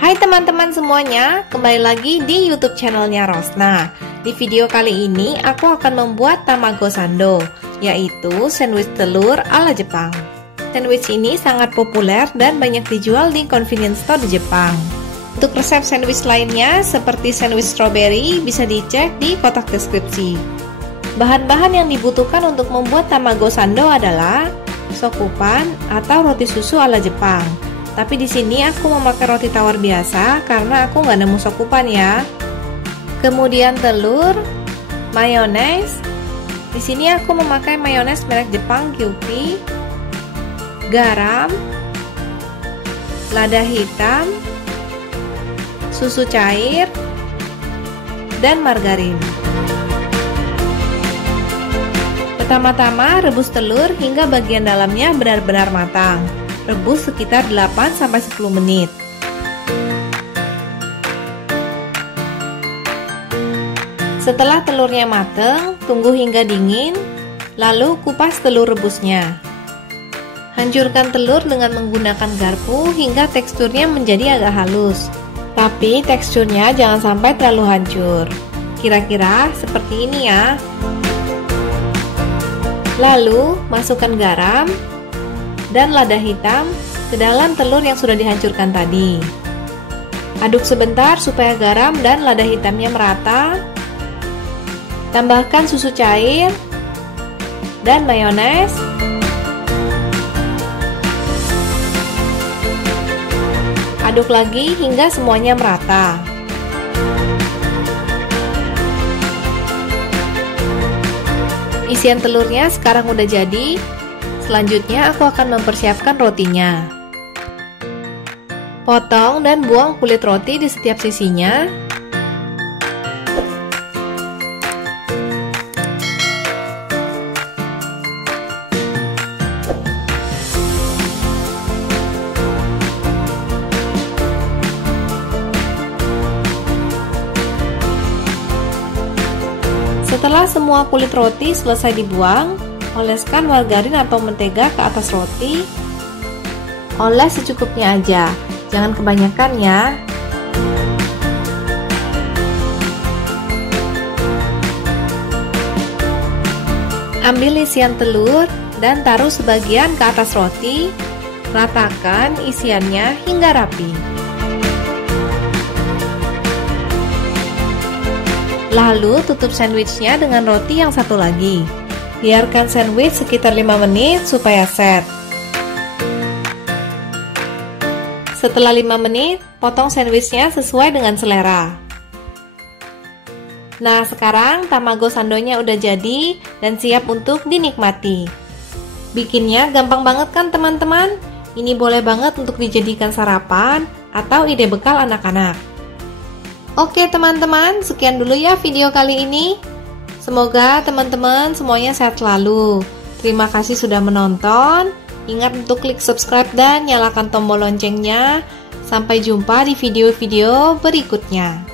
Hai teman-teman semuanya, kembali lagi di YouTube channelnya Rosna. Di video kali ini aku akan membuat tamago sando, yaitu sandwich telur ala Jepang. Sandwich ini sangat populer dan banyak dijual di convenience store di Jepang. Untuk resep sandwich lainnya seperti sandwich strawberry bisa dicek di kotak deskripsi. Bahan-bahan yang dibutuhkan untuk membuat tamago sando adalah sokupan atau roti susu ala Jepang. Tapi di sini aku memakai roti tawar biasa karena aku nggak nemu sokupan ya. Kemudian telur, mayones. Di sini aku memakai mayones merek Jepang Kewpie, garam, lada hitam, susu cair, dan margarin. Pertama-tama rebus telur hingga bagian dalamnya benar-benar matang. Rebus sekitar 8-10 menit. Setelah telurnya matang, tunggu hingga dingin, lalu kupas telur rebusnya. Hancurkan telur dengan menggunakan garpu hingga teksturnya menjadi agak halus. Tapi teksturnya jangan sampai terlalu hancur. Kira-kira seperti ini ya. Lalu, masukkan garam dan lada hitam ke dalam telur yang sudah dihancurkan tadi. Aduk sebentar supaya garam dan lada hitamnya merata. Tambahkan susu cair dan mayones. Aduk lagi hingga semuanya merata. Isian telurnya sekarang udah jadi. Selanjutnya aku akan mempersiapkan rotinya. Potong dan buang kulit roti di setiap sisinya. Setelah semua kulit roti selesai dibuang, oleskan margarin atau mentega ke atas roti. Oles secukupnya aja, jangan kebanyakan ya. Ambil isian telur dan taruh sebagian ke atas roti. Ratakan isiannya hingga rapi. Lalu tutup sandwichnya dengan roti yang satu lagi. Biarkan sandwich sekitar 5 menit supaya set. Setelah 5 menit, potong sandwichnya sesuai dengan selera. Nah, sekarang tamago sandonya udah jadi dan siap untuk dinikmati. Bikinnya gampang banget kan teman-teman? Ini boleh banget untuk dijadikan sarapan atau ide bekal anak-anak. Oke teman-teman, sekian dulu ya video kali ini. Semoga teman-teman semuanya sehat selalu. Terima kasih sudah menonton. Ingat untuk klik subscribe dan nyalakan tombol loncengnya. Sampai jumpa di video-video berikutnya.